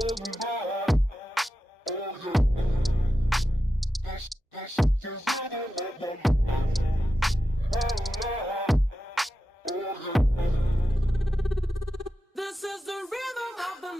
This is the rhythm of the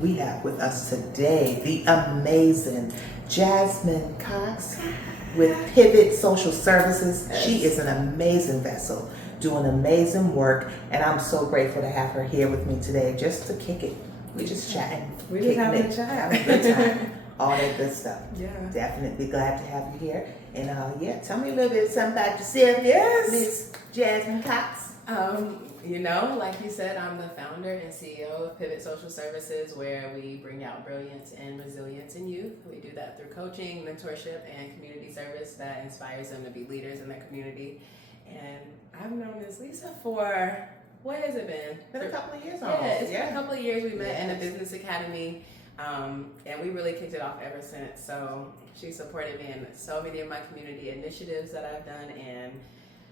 We have with us today the amazing Jasmine Cox with Pivot Social Services. She is an amazing vessel doing amazing work, and I'm so grateful to have her here with me today just to kick it. We just chatting. We just having a chat. Having a good time. All that good stuff. Yeah. Definitely glad to have you here. And tell me a little bit something about yourself. Yes. Miss Jasmine Cox. Like you said, I'm the founder and CEO of Pivot Social Services, where we bring out brilliance and resilience in youth. We do that through coaching, mentorship, and community service that inspires them to be leaders in their community. And I've known Miss Lisa for, what has it been? Been a couple of years Yeah, almost. it's been a couple of years. We met in a Yes. business academy, and we really kicked it off ever since. So she supported me in so many of my community initiatives that I've done. And,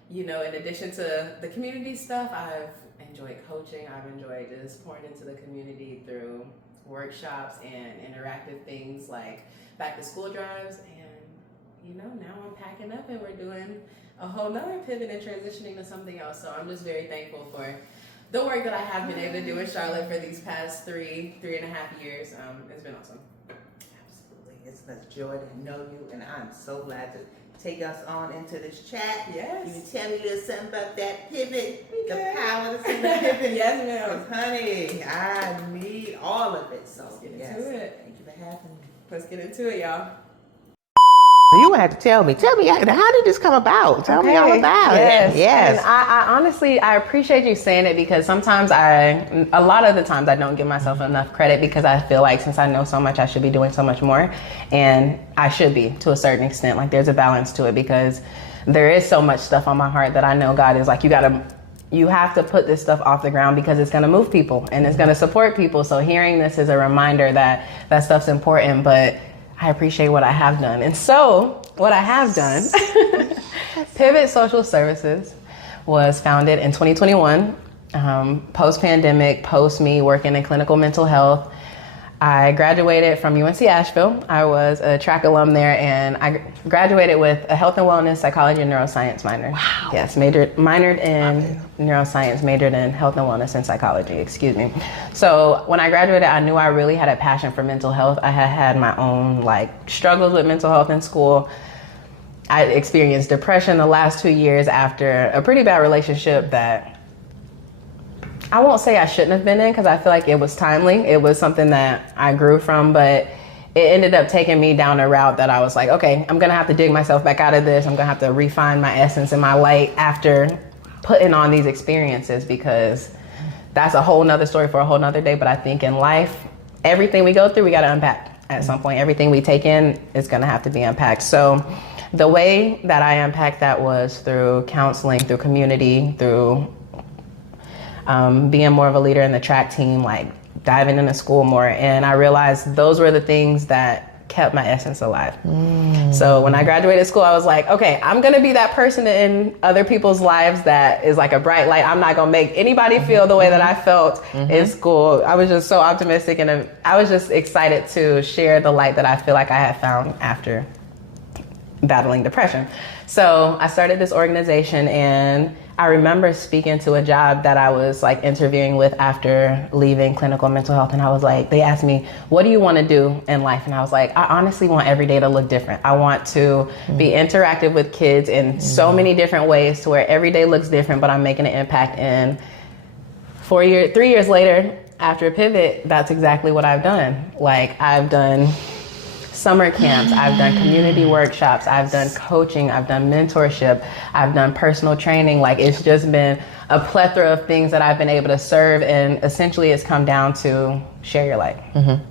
in addition to the community stuff, I've enjoyed coaching. I've enjoyed just pouring into the community through workshops and interactive things like back to school drives. And, now I'm packing up and we're doing a whole nother pivot and transitioning to something else. So I'm just very thankful for the work that I have been able to do in Charlotte for these past three and a half years. It's been awesome. Absolutely. It's a joy to know you, and I'm so glad to take us on into this chat. Yes. You can tell me a little something about that pivot, Okay. the power of the pivot. Yes, ma'am. 'Cause, honey, I need all of it. So, Let's get into yes. it. Thank you for having me. Let's get into it, y'all. You have to tell me. How did this come about? Tell me all about Yes. it. Yes. And I honestly, I appreciate you saying it, because sometimes a lot of the times I don't give myself enough credit, because I feel like since I know so much, I should be doing so much more. And I should be, to a certain extent. Like, there's a balance to it, because there is so much stuff on my heart that I know God is like, you have to put this stuff off the ground, because it's going to move people and it's going to support people. So hearing this is a reminder that that stuff's important, but I appreciate what I have done. And so what I have done, Pivot Social Services was founded in 2021, post-pandemic, post me working in clinical mental health. I graduated from UNC Asheville. I was a track alum there, and I graduated with a health and wellness, psychology, and neuroscience minor. Wow. Yes, minored in neuroscience, majored in health and wellness and psychology, excuse me. So when I graduated, I knew I really had a passion for mental health. I had my own struggles with mental health in school. I experienced depression the last 2 years after a pretty bad relationship that I won't say I shouldn't have been in, because I feel like it was timely. It was something that I grew from, but it ended up taking me down a route that I was like, okay, I'm going to have to dig myself back out of this. I'm going to have to refine my essence and my light after putting on these experiences, because that's a whole nother story for a whole nother day. But I think in life, everything we go through, we got to unpack at some point. Everything we take in is going to have to be unpacked. So the way that I unpacked that was through counseling, through community, through being more of a leader in the track team, diving into school more. And I realized those were the things that kept my essence alive. So when I graduated school, I was like, okay, I'm going to be that person in other people's lives that is like a bright light. I'm not going to make anybody feel the way that I felt in school. I was just so optimistic, and I was just excited to share the light that I feel like I had found after battling depression. So I started this organization, and I remember speaking to a job that I was interviewing with after leaving clinical mental health. And I was like, they asked me, what do you want to do in life? And I was like, I honestly want every day to look different. I want to be interactive with kids in so many different ways, to where every day looks different, but I'm making an impact. And 3 years later, after Pivot, that's exactly what I've done. I've done summer camps, I've done community workshops, I've done coaching, I've done mentorship, I've done personal training. It's just been a plethora of things that I've been able to serve, and essentially it's come down to share your light.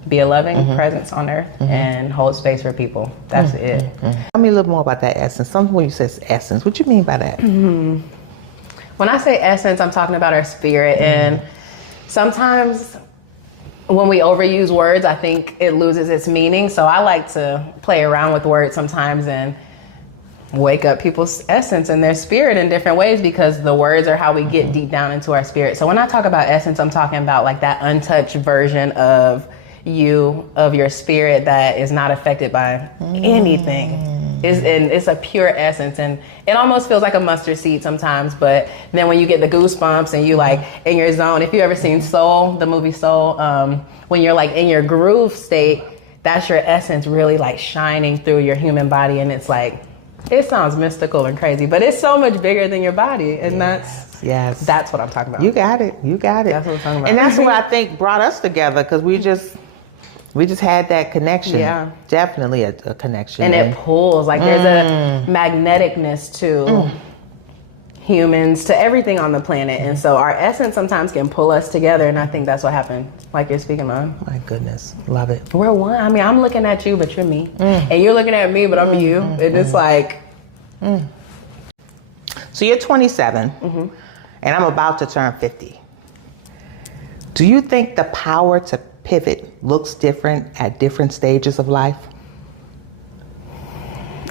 Be a loving presence on earth and hold space for people. That's it. Tell me a little more about that essence. Something when you say essence, what you mean by that? When I say essence, I'm talking about our spirit. And sometimes when we overuse words, I think it loses its meaning. So I like to play around with words sometimes and wake up people's essence and their spirit in different ways, because the words are how we get deep down into our spirit. So when I talk about essence, I'm talking about like that untouched version of you, of your spirit that is not affected by anything. It's a pure essence, and it almost feels like a mustard seed sometimes, but then when you get the goosebumps and you like in your zone, if you ever seen Soul, the movie Soul, when you're like in your groove state, that's your essence really like shining through your human body, and it's like, it sounds mystical and crazy, but it's so much bigger than your body, and that's what I'm talking about. You got it. That's what I'm talking about. And that's what I think brought us together, because we just had that connection. Yeah. Definitely a connection. And it pulls, like there's a magneticness to humans, to everything on the planet. And so our essence sometimes can pull us together, and I think that's what happened, like you're speaking on. My goodness. Love it. We're one. I mean, I'm looking at you, but you're me. And you're looking at me, but I'm you. And it's like... So you're 27, and I'm about to turn 50. Do you think the power to pivot looks different at different stages of life?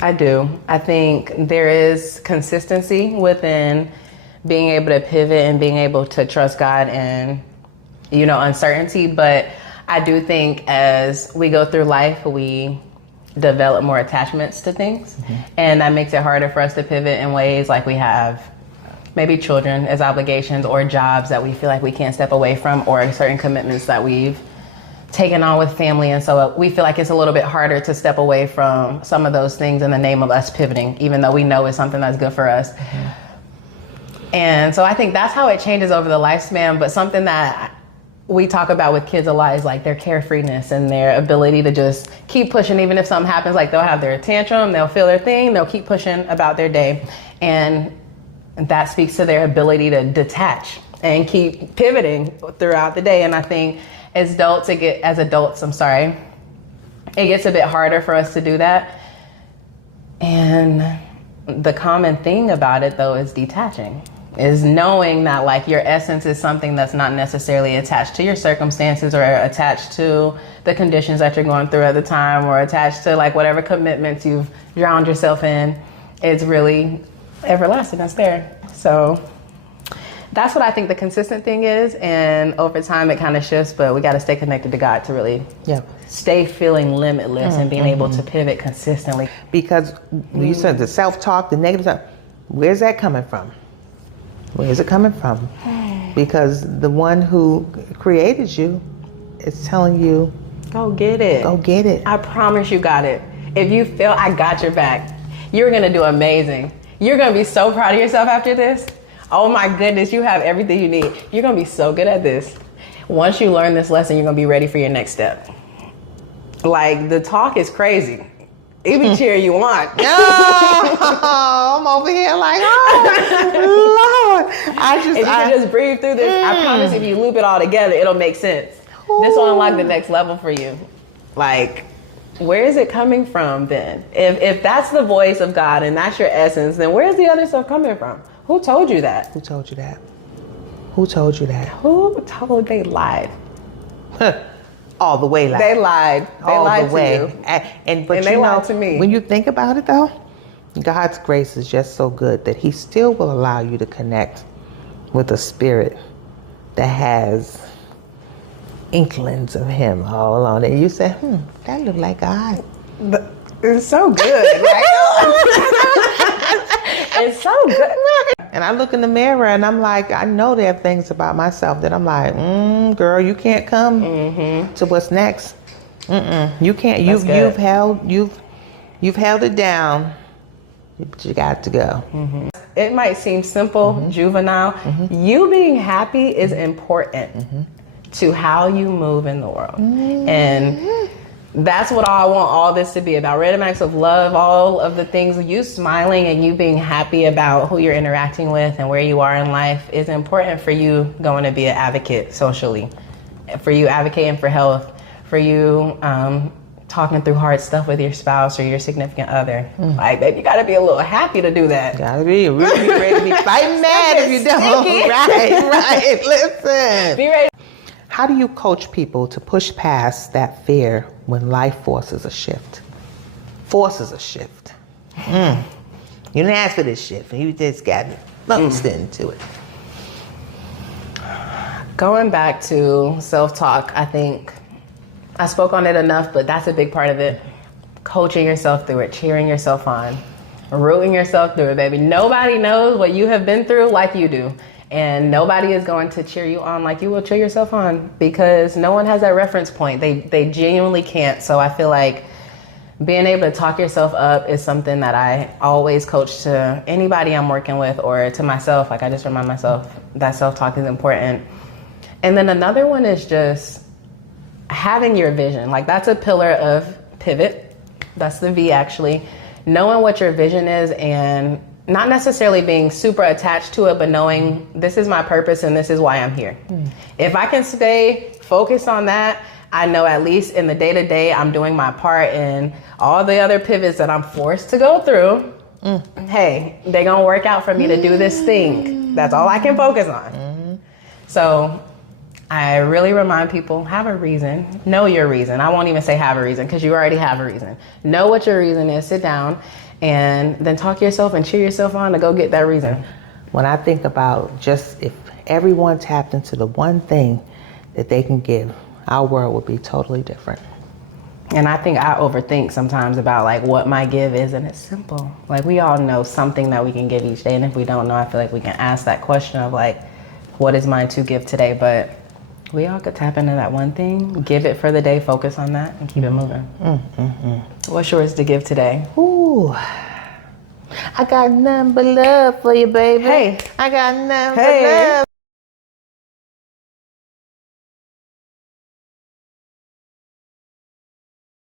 I do. I think there is consistency within being able to pivot and being able to trust God and, uncertainty. But I do think as we go through life, we develop more attachments to things. And that makes it harder for us to pivot in ways like we have maybe children as obligations, or jobs that we feel like we can't step away from, or certain commitments that we've taken on with family. And so we feel like it's a little bit harder to step away from some of those things in the name of us pivoting, even though we know it's something that's good for us. And so I think that's how it changes over the lifespan. But something that we talk about with kids a lot is like their carefreeness and their ability to just keep pushing, even if something happens. Like they'll have their tantrum, they'll feel their thing, they'll keep pushing about their day. And that speaks to their ability to detach and keep pivoting throughout the day. And I think as adults, it gets a bit harder for us to do that. And the common thing about it, though, is detaching, is knowing that like your essence is something that's not necessarily attached to your circumstances, or attached to the conditions that you're going through at the time, or attached to like whatever commitments you've drowned yourself in. It's really everlasting. That's there. So that's what I think the consistent thing is. And over time it kind of shifts, but we got to stay connected to God to really stay feeling limitless and being able to pivot consistently. Because you said the self-talk, the negative stuff, where's that coming from? Where's it coming from? Because the one who created you is telling you, go get it. Go get it. I promise you got it. If you feel, I got your back. You're going to do amazing. You're going to be so proud of yourself after this. Oh my goodness, you have everything you need. You're going to be so good at this. Once you learn this lesson, you're going to be ready for your next step. Like, the talk is crazy. It be cheering you on. Oh, I'm over here like, oh, Lord. If you can just breathe through this, I promise if you loop it all together, it'll make sense. This will unlock the next level for you. Like, where is it coming from then? If that's the voice of God and that's your essence, then where's the other stuff coming from? Who told you that? Who told you that? Who told you that? Who told? They lied. All the way lied. They lied. They all lied the to way. you. And they lied to me. When you think about it though, God's grace is just so good that he still will allow you to connect with a spirit that has inklings of him all along. And you say, that look like God. It's so good. Right? It's so good. And I look in the mirror and I'm like, I know there are things about myself that I'm like, girl, you can't come to what's next. You can't. You've held it down, but you got to go. It might seem simple, juvenile. You being happy is important to how you move in the world. And that's what I want all this to be about. Random acts of love, all of the things, you smiling and you being happy about who you're interacting with and where you are in life is important for you going to be an advocate socially for you advocating for health, for you talking through hard stuff with your spouse or your significant other. Like, babe, you gotta be a little happy to do that. Gotta be really ready to be fighting mad if you don't. Sticky. Right. Listen. Be ready. How do you coach people to push past that fear when life forces a shift? Forces a shift. You didn't ask for this shift, and you just got bumped into it. Going back to self-talk, I think I spoke on it enough, but that's a big part of it. Coaching yourself through it, cheering yourself on, rooting yourself through it, baby. Nobody knows what you have been through like you do. And nobody is going to cheer you on like you will cheer yourself on, because no one has that reference point. They genuinely can't. So I feel like being able to talk yourself up is something that I always coach to anybody I'm working with, or to myself. Like, I just remind myself that self-talk is important. And then another one is just having your vision. Like, that's a pillar of pivot. That's the V, actually. Knowing what your vision is, and not necessarily being super attached to it, but knowing this is my purpose and this is why I'm here. If I can stay focused on that, I know at least in the day-to-day I'm doing my part, and all the other pivots that I'm forced to go through, hey, they're gonna work out for me to do this thing. That's all I can focus on. So I really remind people, have a reason. Know your reason. I won't even say have a reason, because you already have a reason. Know what your reason is. Sit down and then talk to yourself and cheer yourself on to go get that reason. When I think about just if everyone tapped into the one thing that they can give, our world would be totally different. And I think I overthink sometimes about like what my give is, and it's simple. Like, we all know something that we can give each day, and if we don't know, I feel like we can ask that question of like, what is mine to give today? But we all could tap into that one thing, give it for the day, focus on that, and keep it moving. What's yours to give today? Ooh, I got nothing but love for you, baby. Hey. I got nothing Hey. but love.